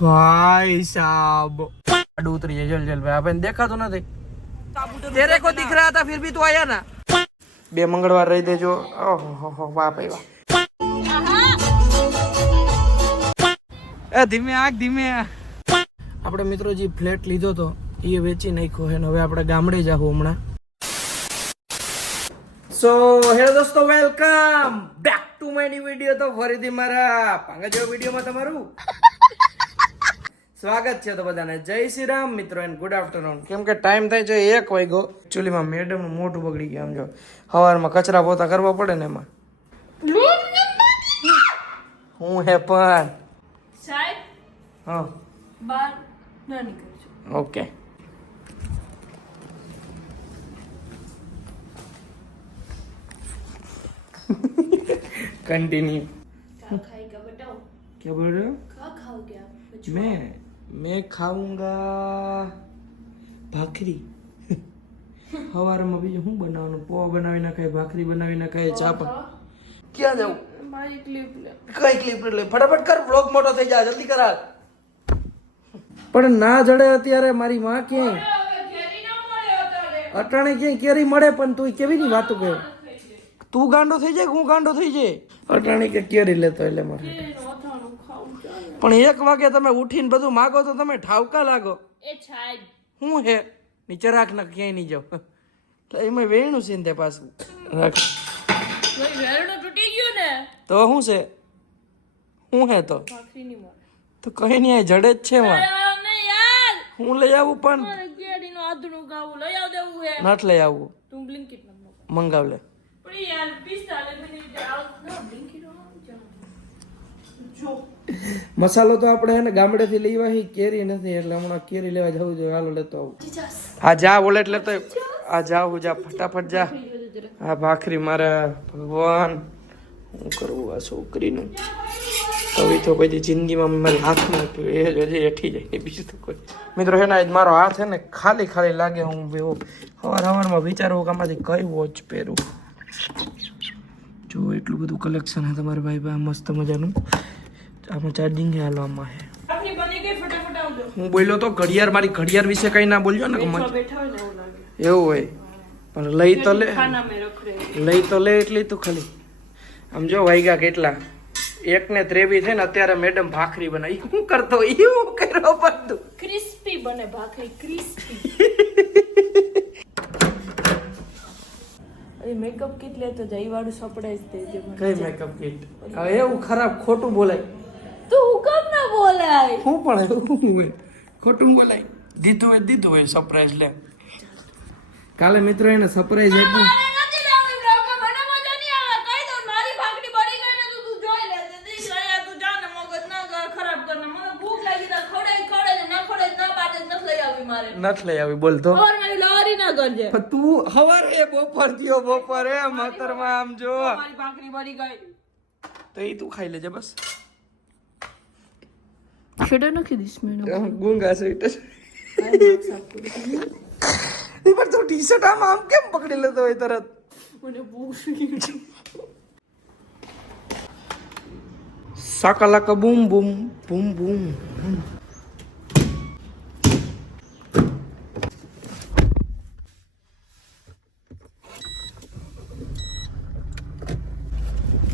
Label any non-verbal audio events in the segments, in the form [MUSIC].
ભાઈ સાબ. આડું ઉતરી જાય જલ જલ ભાઈ. આપણને દેખાતું નથી. તેરે કો દિખ રહા હતા ફિર ભી તું આયા ના. બે મંગળવાર રહી દેજો. ઓહો વાહ ભાઈ વાહ એ ધીમે આગ ધીમે આપણે મિત્રો જે ફ્લેટ લીધો તો એ વેચી નાખ્યો છે હવે આપણે ગામડે જાવ હમણાં. સો હેલો દોસ્તો welcome back to my new video તો ફરીથી મારા પાંગા જેવા વિડીયોમાં તમારું સ્વાગત છે તો બધાને જય શ્રી રામ મિત્રો એન્ડ ગુડ આફ્ટરનૂન કેમ કે ટાઈમ થાય છે એક વાગ્યો એકચ્યુઅલીમાં મેડમનું મોઢું બગડી ગયું આમ જો સવારમાં કચરા પોતા કરવા પડે ને એમાં હું હે પણ સાહેબ હા બાર ના નીકળજો ઓકે कंटिन्यू खा खाएगा बताओ क्या बोल रहे हो खा खाओगे आप मैं મેં ખાઉંગા. ભાખરી. સવારમાં બીજું શું બનાવવાનું? પોવા બનાવી નાખાય ભાખરી બનાવી નાખાય ચા ક્યાં જવું મારી ક્લિપ લે. કઈ ફટાફટ કર વ્લોગ મોટો થઈ જા જલ્દી કરા પણ ના જડે અત્યારે મારી માં કે અટાણે ક્યાંય કેરી મળે પણ તું કેવી ની વાતો કહે તું ગાંડો થઈ જાય હું ગાંડો થઈ જાય? અટાણે કે કેરી લેતો એટલે મારે. પણ એક વાગે તમે ઉઠીને બધું માગો તો તમે ઠાવકા લાગો. એ છાય. હું હે? નીચે રાખ ના ક્યાંય નહીં જાવ તો એમાં વેણું છે તે પાછું. રાખ. કોઈ તૂટી ગયો ને? તો શું છે? હું હે તો? તો કઈ નહીં જડે જ છે માં હું લઈ આવું પણ મારે કેડી નું આધુનું ગાવું લઈ આવ દેવું હે. નથ લઈ આવું. તું બ્લિંકિટ મંગાવ લે. પણ યાર 45 મિનિટ આવ. ના બ્લિંકિટ જો. મસાલો તો આપણે એને ગામડેથી લઈ આવી કેરી નથી, એટલે હમણાં કેરી લેવા જવું જોઈએ હાલો લેતો આવું. હા જા વોલેટ લેતો. આ જા, હું જા, ફટાફટ જા. આ ભાખરી મારા, ભગવાન, હું કરવું આ છોકરીનું? હવે તો દી જિંદગીમાં મારી હાથમાં આપ્યું, એ જ હજી હેઠી જાય ને બીજું તો કોઈ. મિત્રો, હે ને મારો હાથ છે ને, ખાલી ખાલી લાગે, હું એવો સવાર સવારમાં વિચારવું કે આમાંથી કઈ વોચ પહેરું. જો, એટલું બધું કલેક્શન હે તમારા ભાઈ ભાઈ મસ્ત મજાનું. આમાં ચાર્જિંગ હાલવામાં હે ભાખરી બની ગઈ ફટાફટ આવજો. હું બોલ્યો તો ઘડિયાળ મારી ઘડિયાળ વિશે કઈ ના બોલ્યો ને કે બેઠા મજ- બેઠા હોય ને એવું હોય. પણ લઈ તો લે. લઈ તો લે એટલી તું ખાલી. આમ જો વાઈગા કેટલા. એક ને ત્રેવી છે ને અત્યારે મેડમ ભાખરી બનાવી. શું કરતો એવું કર્યો બધું? ક્રિસ્પી બને ભાખરી ક્રિસ્પી. મેકઅપ કીટ લેતો જાય વાળું સરપ્રાઈઝ જ મને. કઈ મેકઅપ કીટ એવું ખરાબ ખોટું બોલાય. બોલાય હું પણ ખોટું બોલાય. દીધું હોય દીધું હોય સરપ્રાઈઝ લે. કાલે મિત્રો એને સરપ્રાઈઝ આપ્યું. નથી આવે. લઈ આવી આવી બોલતો મેં તું હવારે બપોર થયો બપોરે માતરમાં આમ જો. મારી ભાખરી બની ગઈ. તો એ તું ખાઈ લેજે બસ. શેડો નાખી દઈશ મેં ગુંગા સ્વીટ એ પણ તું ટી શર્ટ આમ આમ કેમ પકડી લેતો હોય તરત મને ભૂખ લાગી સાકાલાકા બૂમ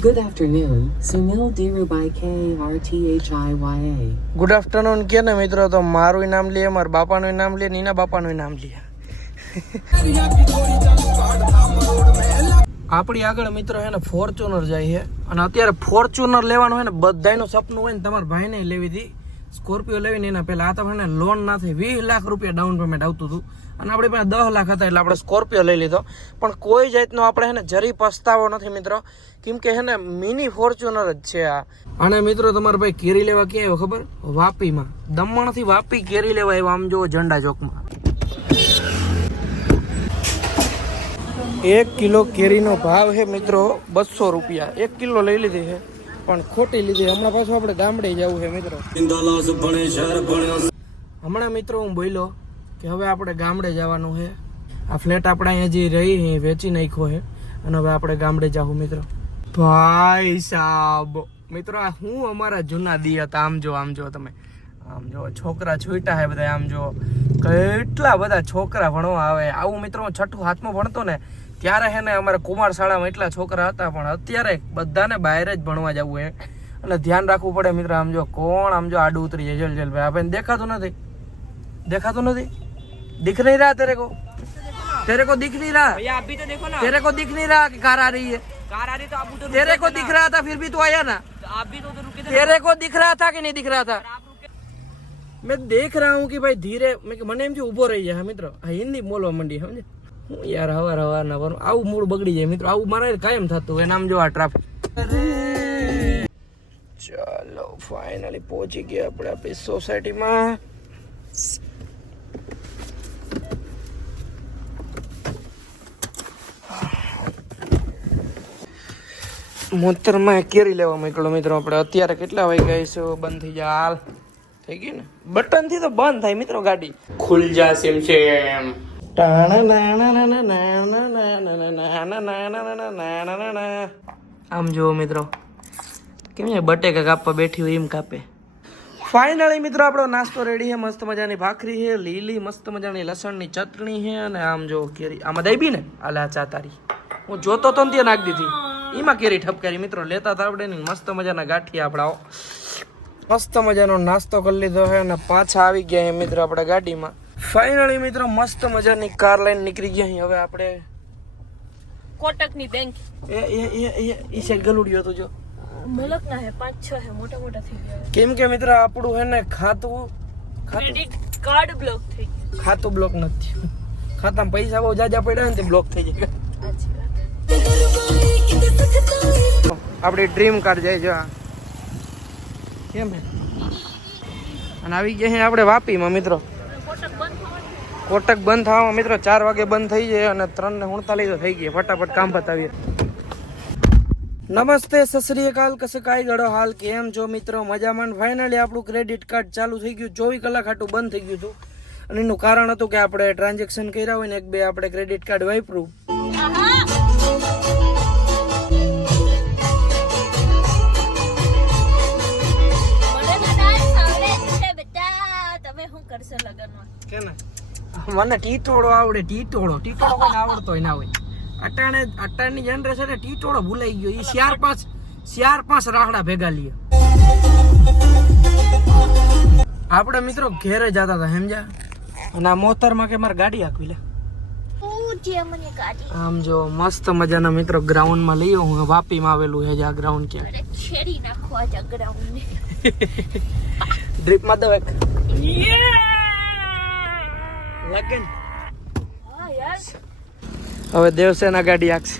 Good afternoon, Sunil Dhirubhai K R T H I Y A. Good afternoon કે ને મિત્રો? તો મારું નામ લે મારા બાપાનું નામ લે નીના બાપાનું નામ લે આપણી આગળ મિત્રો હે ને ફોર્ચ્યુનર જાય છે અને અત્યારે ફોર્ચ્યુનર લેવાનું હોય ને બધાનું સપનું હોય ને તમારા ભાઈને લેવી હતી. સ્કોર્પિયો લેવીને એના પહેલા આ તમને લોન ના થઈ વીસ લાખ રૂપિયા ડાઉન પેમેન્ટ આવતું હતું. અને આપણી પાસે દસ લાખ હતા એટલે આપણે સ્કોર્પિયો લઈ લીધો. પણ કોઈ જાતનો આપણે હે ને જરી પસ્તાવો નથી મિત્રો. કેમ કે હે ને મિની ફોર્ચ્યુનર જ છે આ. અને મિત્રો તમારે ભાઈ કેરી લેવા ક્યાં આવ્યો ખબર? વાપીમાં. દમણથી વાપી કેરી લેવા આવ્યો આમ જુઓ ઝંડા ચોકમાં. એક કિલો કેરીનો ભાવ છે મિત્રો બસો રૂપિયા. એક કિલો લઈ લીધી છે પણ ખોટી લીધી હમણાં પાછું આપણે ગામડે જવું છે મિત્રો. હમણાં મિત્રો હું બોલ્યો કે હવે આપણે ગામડે જવાનું છે. આ ફ્લેટ આપણે અહીંયા જે રહી એ વેચી નાખ્યો છે. અને હવે આપણે ગામડે જાવું મિત્રો. ભાઈ સાહેબ મિત્રો, આ હું અમારા જૂના દી હતા? આમ જો આમ જો તમે. આમ જો, છોકરા છૂટા હે બધા, આમ જો. કેટલા બધા છોકરા ભણવા આવે. આવું, મિત્રો છઠ્ઠું હાથમાં ભણતો ને, ત્યારે હે ને અમારે કુમાર શાળામાં એટલા છોકરા હતા, પણ અત્યારે બધાને બહાર જ ભણવા જવું હે એટલે ધ્યાન રાખવું પડે, મિત્ર, આમ જો, કોણ આમ જો આડું ઉતરી જાય. જલ જલ, ભાઈ આપણને દેખાતું નથી? દેખાતું નથી? दिख नहीं रहा तेरे को तेरे को दिख नहीं रहा भैया आप भी तो देखो ना तेरे को दिख नहीं रहा कि कार आ रही है कार आ रही तो आप उधर रुक तेरे को जाते दिख ना। रहा था फिर भी तो आया ना तो आप भी तो उधर रुके थे तेरे को दिख रहा था कि नहीं दिख रहा था आप रुके मैं देख रहा हूँ कि भाई धीरे મેં કે મને એમ છે ઊભો રહી જાય મિત્રો આ હિન્દી બોલવા માંડી સમજે હું યાર હવાર હવાર ના વરું આવું મૂડ બગડી જાય મિત્રો આવું મારે કાયમ થતું હોય નામ જો આ ટ્રાફિક ચાલો ફાઇનલી પહોંચી ગયા આપણે આપણી સોસાયટીમાં મોતરમાં કેરી લેવા મોકલો મિત્રો આપણે. અત્યારે કેટલા વાગ્યા છે બંધ થઈ જાય હાલ. થઈ ગઈ ને? બટનથી તો બંધ થાય મિત્રો ગાડી. ખુલ જા સેમ એમ. આમ જુઓ મિત્રો. કેમ છે બટેકા કાપવા બેઠી હોય એમ કાપે. ફાઇનલી મિત્રો આપણો નાસ્તો રેડી છે. મસ્ત મજાની ભાખરી છે લીલી મસ્ત મજાની લસણની ચટણી છે અને આમ જો કેરી. આમાં દઈ બી ને? આલા ચા તારી. હું જોતો તો ને ત્યાં નાખી દીધી. એમાં કેરી ઠપકારી મિત્રો લેતા તો આપણે મસ્ત મજાના ગાંઠિયા આપણા મસ્ત મજાનો નાસ્તો કરી લીધો છે અને પાછા આવી ગયા છે મિત્રો આપણા ગાડીમાં. ફાઇનલી મિત્રો મસ્ત મજાની કાર લઈને નીકળી ગયા અહીં હવે આપણે કોટકની બેંક એ એ એ એ ઈ સાઈડ ગલુડિયો તો જો. મલક ના હે પાંચ છ હે મોટા મોટા થઈ ગયા કેમ કે મિત્ર આપણું હે ને ખાતું ક્રેડિટ કાર્ડ બ્લોક થઈ ગયું. ખાતું બ્લોક નથી. ખાતામાં પૈસા બહુ જાજા પડ્યા ને તે બ્લોક થઈ જાય. આપણી ડ્રીમ કાર જાય જો કેમ? અને આવી ગયા આપણે વાપીમાં મિત્રો. કોટક બંધ થવામાં મિત્રો ચાર વાગે બંધ થઈ જાય અને ત્રણ ને ઉણતાલીસ તો થઈ ગઈ ફટાફટ કામ બતાવીએ નમસ્તે સત શ્રી અકાલ. કસે કાંઈ ગળો હાલ? કેમ જો મિત્રો? મજામાં ફાઇનલી આપણું ક્રેડિટ કાર્ડ ચાલુ થઈ ગયું. ચોવીસ કલાક હાટું બંધ થઈ ગયું હતું. અને એનું કારણ હતું કે આપણે ટ્રાન્ઝેક્શન કર્યા હોય ને એક બે આપણે ક્રેડિટ કાર્ડ વાપર્યું કરશો લગનમાં. કે ને મને ટીટોળો આવડે ટીટોળો. ટીટોળો કોઈને આવડતો હોય ના હોય. અટાણે અટાણની જનરેશન ટીટોળો ભૂલાઈ ગયો. એ ચાર પાંચ ચાર પાંચ રાહડા ભેગા લે આપણે મિત્રો ઘેરે જતા હતા સમજ્યા? અને આ મોતરમાં કે મારે ગાડી હાંકવી લે? પૂછીએ મને ગાડી? આમ જો મસ્ત મજાના મિત્રો ગ્રાઉન્ડમાં લઈ હું હું વાપીમાં આવેલું છે જે આ ગ્રાઉન્ડ કે છેડી નાખવા જ ગ્રાઉન્ડ ડ્રીપ ડ્રીપમાં દો એક. લાગે ને હા યાર. હવે દેવસેના ગાડી આખશે.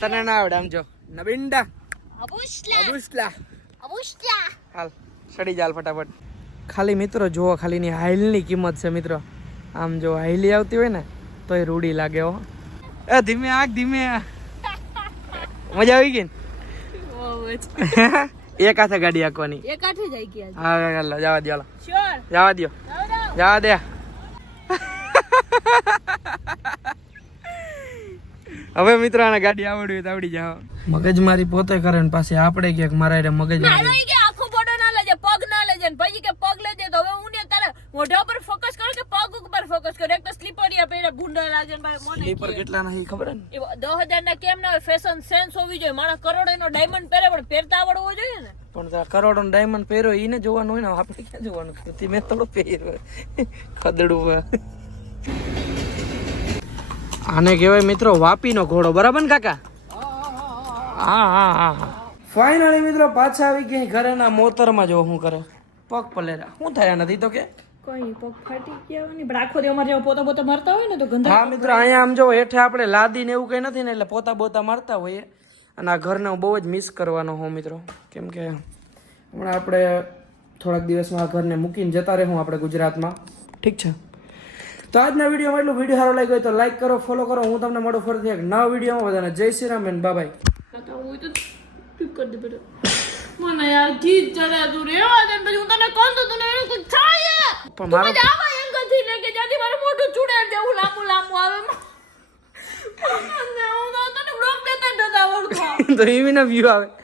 તને ના આવડે આમ જો. નબિંડા. અબુસલા હાલ સડી જાલ ફટાફટ. ખાલી મિત્રો જુઓ ખાલી ની હાઈલની કિંમત છે મિત્રો. આમ જો હાઈલી આવતી હોય ને તો એ રૂડી લાગે હો. એ ધીમે આગ ધીમે. [LAUGHS] મજા આવી ગઈ ને? [LAUGHS] એક હાથે ગાડી હાંકવાની. એક હાથે જાય ગયા હા હાલો જવા દો હાલો. શ્યોર જવા દો જવા દે. હવે મિત્રો આને ગાડી આવડવી હોય તો આવડી જાવ મગજ મારી પોતે કરે ને પાછી આપણે ક્યાંક મારા મગજ મારી કે આખો બોડો ના લેજે પગ ના લેજે ને પછી કે પગ લેજે તો હવે હું ને તારે મોઢા પર ફોકસ કરો કે પગ ઉપર ફોકસ કરો? એક તો પહેરે ભૂંડા લાગે ભાઈ મને સ્લીપર કેટલા નહીં ખબર ને? એવા દસ હજાર ના કેમ ના હોય ફેશન સેન્સ હોવી જોઈએ. માણસ કરોડો નો ડાયમંડ પહેરે પણ પહેરતા આવડવો જોઈએ ને. પણ કરોડો ડાયમંડ પહેરો એને જોવાનું હોય ને આપણે ક્યાં જોવાનું? કૃતિ મેં થોડો પહેર્યો. ખદડું. આને કહેવાય મિત્રો વાપીનો ઘોડો. બરાબર ને કાકા? હા હા હા હા. ફાઇનલી મિત્રો પાછા આવી ગયા ઘરે ના મોતરમાં જો શું કરે. પગ પલેરા. શું થયા નથી તો કે? કઈ પગ ફાટી ગયા નહીં પણ આખો દી અમારે જેવા પોતા પોતા મારતા હોય ને તો ગંદા હા મિત્રો અહીંયા આમ જો હેઠે આપણે લાદી ને એવું કઈ નથી ને એટલે પોતા પોતા મારતા હોઈએ. અને આ ઘરને હું બહુ જ મિસ કરવાનો હો મિત્રો. કેમ કે હમણાં આપણે થોડાક દિવસમાં આ ઘરને મૂકીને જતા રહેવું આપણે ગુજરાતમાં. ઠીક છે? તો આજના વિડીયોમાં એટલું. વીડિયો સારો લાગ્યો હોય તો લાઈક કરો ફોલો કરો. હું તમને મળું ફરીથી એક નવા વિડીયોમાં. બધાને જય શ્રી રામ હોય તો કરી દે મને યાર જીત ચડે તું. રેવા દે પછી હું તને કહું તો તને એનું પણ મારો [LAUGHS] તો એવી ના વ્યૂ આવે.